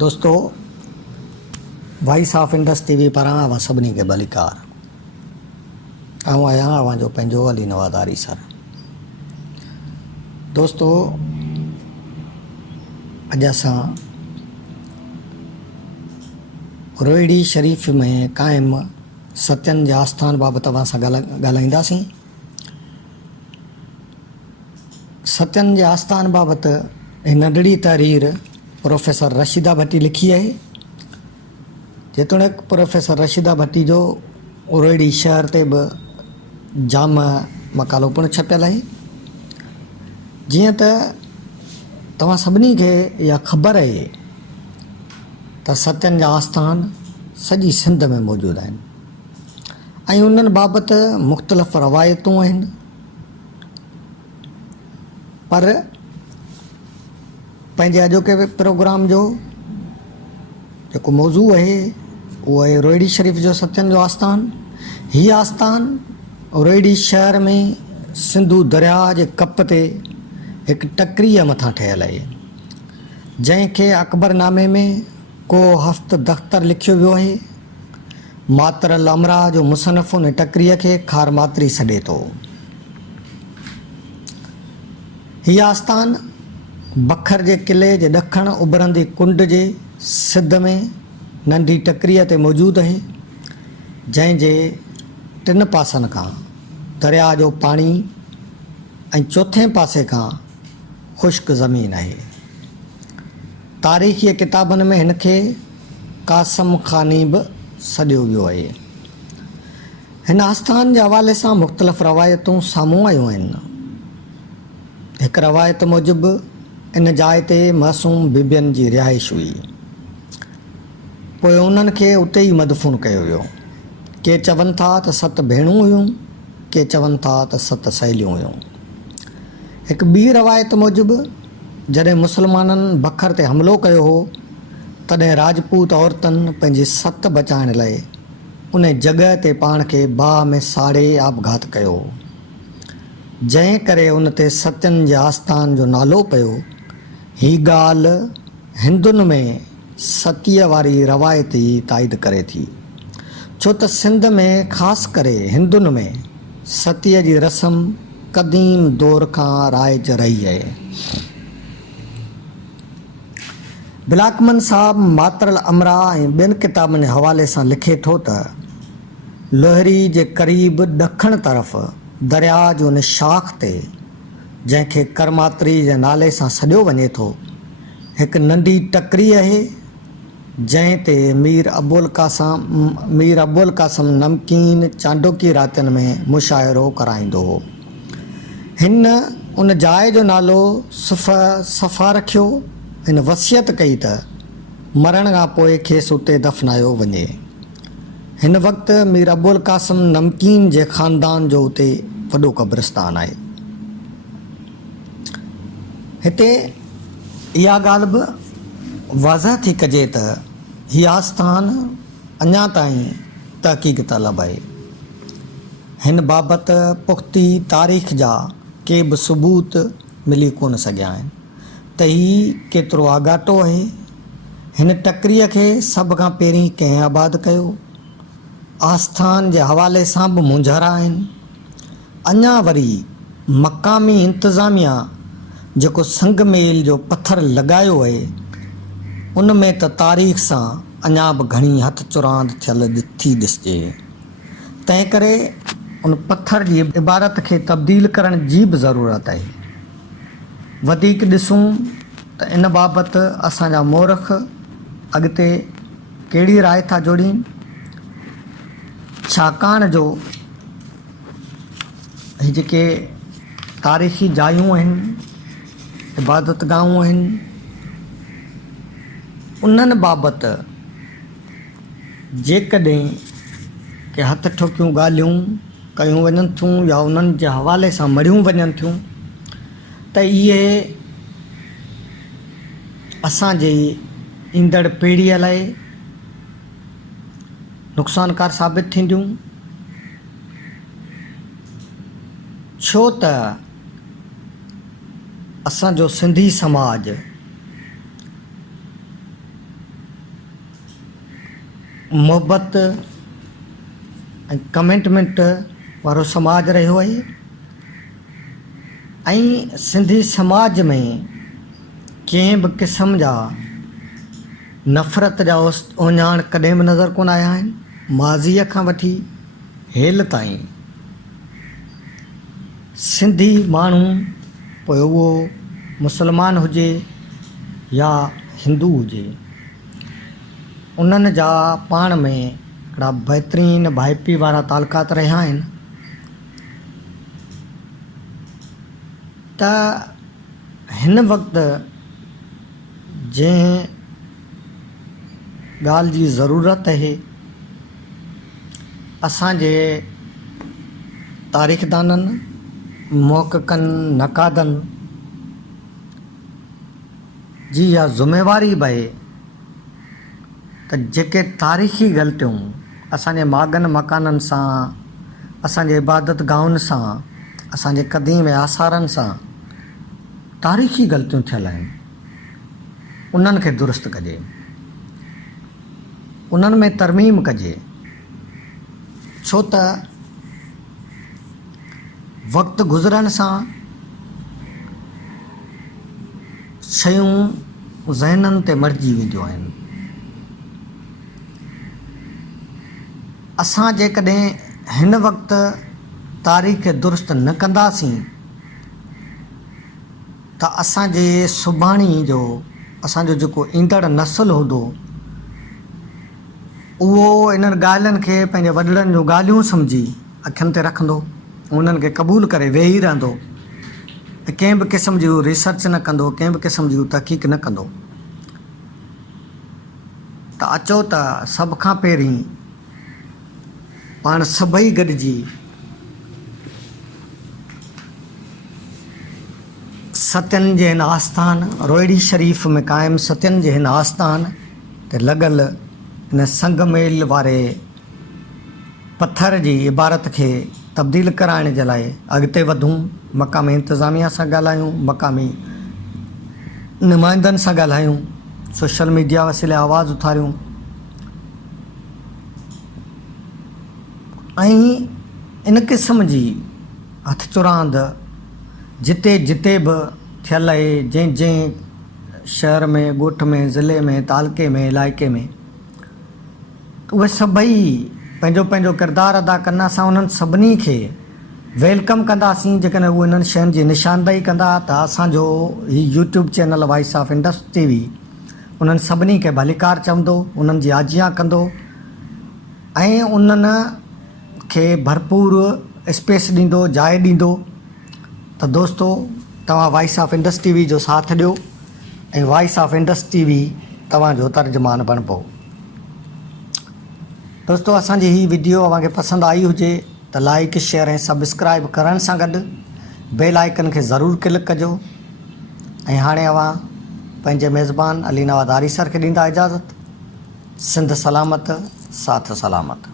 दोस्तों, voice of Indus TV पारां आवां सभिनी खे भलीकार। आऊं आहियां अवां जो पंहिंजो अली नवाज़ सर। दोस्तों, अॼु असां रोहिड़ी शरीफ़ में क़ाइम सत्यन जे आस्थान बाबति तव्हां सां ॻाल्हाईंदासीं। सत्यन जे आस्थान बाबति नंढड़ी तहरीर प्रोफेसर रशीदा भट्टी लिखी है। जेतोणीकि प्रोफेसर रशीदा भट्टी जो रोहिड़ी शहर ते बि जाम मकालो पिणु छपियल है। जीअं त तव्हां सभिनी खे इहा ख़बर आहे त सत्यन जा आस्थान सॼी सिंध में मौजूदु आहिनि ऐं उन्हनि बाबति मुख़्तलिफ़ रवायतूं आहिनि, पर पंहिंजे अॼोके प्रोग्राम जो जेको मौज़ू आहे उहो आहे रोहिड़ी शरीफ़ जो सत्यन जो आस्थान। हीअ आस्थान रोहिड़ी शहर में सिंधू दरिया जे कप ते हिकु टकरीअ मथां ठहियलु आहे, जंहिंखे अकबरनामे में को हफ़्त दख़्तर लिखियो वियो आहे। मातरल अमरा जो मुसनफ़ उन टकरीअ खे खार मातरी सॾे थो। हीअ आस्थान बखर जे किले जे ॾखण उभरंदी कुंड जे सिध में नंढी टकरीअ ते मौजूदु आहे, जंहिंजे टिनि पासनि खां दरिया जो पाणी ऐं चोथे पासे खां ख़ुश्क ज़मीन आहे। तारीख़ी किताबनि में हिन खे कासम ख़ानी बि सॾियो वियो आहे। हिन आस्थान जे हवाले सां मुख़्तलिफ़ रवायतूं साम्हूं आयूं आहिनि। हिकु रवायत मूजिबि इन जाइ ते मासूम बीबियुनि जी रिहाइश हुई, पोइ उन्हनि खे उते ई मदफ़ून कयो वियो। के चवनि था त 7 भेणूं हुयूं, के चवनि था त 7 सहेलियूं हुयूं। हिकु ॿी रवायत मूजिबि जॾहिं मुसलमाननि बखर ते हमिलो कयो हो, तॾहिं राजपूत औरतुनि पंहिंजी सत बचाइण लाइ उन जॻह ते पाण खे बाह में साड़े आपघात कयो, जंहिं करे उन ते सत्यन जे आस्थान जो नालो पियो। ही ॻाल्हि हिंदुनि में सतीअ वारी रवायत ई ताईद करे थी, छो त सिंध में ख़ासि करे हिंदुनि में सतीअ जी रस्म क़दीम दौर खां राइज रही आहे। बिलाकमन साहब मातरल अमरा ऐं ॿियनि किताबनि जे हवाले सां लिखे थो त लोहरी जे क़रीब ॾखण तरफ़ दरिया जो उन शाख ते, जंहिंखे करमात्री जे नाले सां सॾियो वञे थो, हिकु नंढी टकरी आहे, जंहिं ते मीर अबुल क़ासिम नमकीन चांडोकी रातियुनि में मुशाइरो कराईंदो हो। हिन उन जाइ जो नालो सफ़ा रखियो। हिन वसियत कई त मरण खां पोइ खेसि उते दफ़नायो वञे। हिन वक़्तु मीर अबुल क़ासिम नमकीन जे ख़ानदान जो उते वॾो क़ब्रिस्तान आहे। हिते इहा ॻाल्हि बि वाज़ह थी कजे त हीअ आस्थान अञा ताईं तहक़ीक़ तलब आहे। हिन बाबति पुख़्ती तारीख़ जा के बि सबूत मिली कोन सघिया आहिनि त हीउ केतिरो आगाटो आहे। हिन टकरीअ खे सभ खां पहिरीं कंहिं आबाद कयो? आस्थान जे हवाले सां बि मुंझरा आहिनि। अञा वरी मक़ामी इंतिज़ामिया जेको संगमेल जो पथर लॻायो आहे, उन में त तारीख़ सां अञा बि घणी हथ चुरांद थियल थी ॾिसिजे। तंहिं करे उन पथर जी इबारत खे तब्दील करण जी बि ज़रूरत आहे। वधीक ॾिसूं त इन बाबति असांजा मोरख़ अॻिते कहिड़ी राय था जोड़ीनि, छाकाणि जो ही जेके तारीख़ी जायूं आहिनि, इबादत गाहूं आहिनि, उन्हनि बाबति जेकॾहिं के हथ ठोकियूं ॻाल्हियूं कयूं वञनि थियूं या उन्हनि जे हवाले सां मढ़ियूं वञनि थियूं त इहे असांजे ईंदड़ पीढ़ीअ लाइ नुक़सानकार साबित थींदियूं, छो त असांजो सिंधी समाज मुहबत ऐं कमिटमेंट वारो समाज रहियो आहे ऐं सिंधी समाज में कंहिं बि क़िस्म जा नफ़रत जा ओञाण कॾहिं बि नज़र कोन आया आहिनि। माज़ीअ खां वठी हेल ताईं सिंधी माण्हू, पोइ उहो मुस्लमान हुजे या हिंदू हुजे, उन्हनि जा पाण में हिकिड़ा बहितरीनु भाइपी वारा तालुकात रहिया आहिनि। त हिन वक़्तु जंहिं ॻाल्हि जी ज़रूरत आहे, असांजे तारीख़दाननि, मुहक़क़नि, नक़ादनि जी इहा ज़िमेवारी बि आहे त जेके तारीख़ी ग़लतियूं असांजे माॻनि मकाननि सां, असांजे इबादत गाहुनि सां, असांजे क़दीम आसारनि सां तारीख़ी ग़लतियूं थियल आहिनि, उन्हनि खे दुरुस्त कजे, उन्हनि में तरमीम कजे। छो त वक़्तु गुज़रण सां शयूं ज़हननि ते मरिजी वेंदियूं आहिनि। असां जेकॾहिं हिन वक़्तु तारीख़ दुरुस्त न कंदासीं त असांजे सुभाणे जो असांजो जेको ईंदड़ नस्ल हूंदो, उहो इन्हनि ॻाल्हियुनि खे पंहिंजे वॾड़नि जूं ॻाल्हियूं सम्झी अखियुनि ते रखंदो, उन्हनि खे क़बूल करे वेही रहंदो ऐं कंहिं बि क़िस्म जी रिसर्च न कंदो, कंहिं बि क़िस्म जी तहक़ीक़ न कंदो। त अचो त सभ खां पहिरीं पाण सभई गॾिजी सत्यनि जे हिन आस्थान, रोहिड़ी शरीफ़ में क़ाइमु सत्यनि जे हिन आस्थान ते लॻल हिन संगमेल वारे पथर जी इबारत खे तब्दील कराइण जे लाइ अॻिते वधूं, मक़ामी इंतिज़ामिया सां ॻाल्हायूं, मक़ामी नुमाइंदनि सां ॻाल्हायूं, सोशल मीडिया वसीले आवाज़ उथारियूं ऐं इन क़िस्म जी हथचुरांद जिते जिते बि थियल आहे, जंहिं जंहिं शहर में, ॻोठ में, ज़िले में, तालुके में, इलाइक़े में, उहे सभई पंहिंजो पंहिंजो किरदारु अदा कंदा। असां उन्हनि सभिनी खे वेलकम कंदासीं जेकॾहिं उहे इन्हनि शयुनि जी निशानदेही कंदा त असांजो हीउ YouTube channel voice of Indus TV उन्हनि सभिनी खे भलीकार चवंदो, उन्हनि जी आजियां कंदो ऐं उन्हनि खे भरपूर स्पेस ॾींदो, जाइ ॾींदो। त दोस्तो, तव्हां वॉइस ऑफ इंडस टीवी जो साथ ॾियो ऐं वॉइस ऑफ इंडस टीवी तव्हांजो तर्जुमान बणिबो। दोस्तो, असांजी हीअ वीडियो तव्हांखे पसंदि आई हुजे त लाइक, शेयर ऐं सब्सक्राइब करण सां गॾु बेल आइकन खे ज़रूरु क्लिक कजो। ऐं हाणे अवां पंहिंजे मेज़बान अली नवाज़ आरी सर खे ॾींदा इजाज़त। सिंध सलामत, साथ सलामत।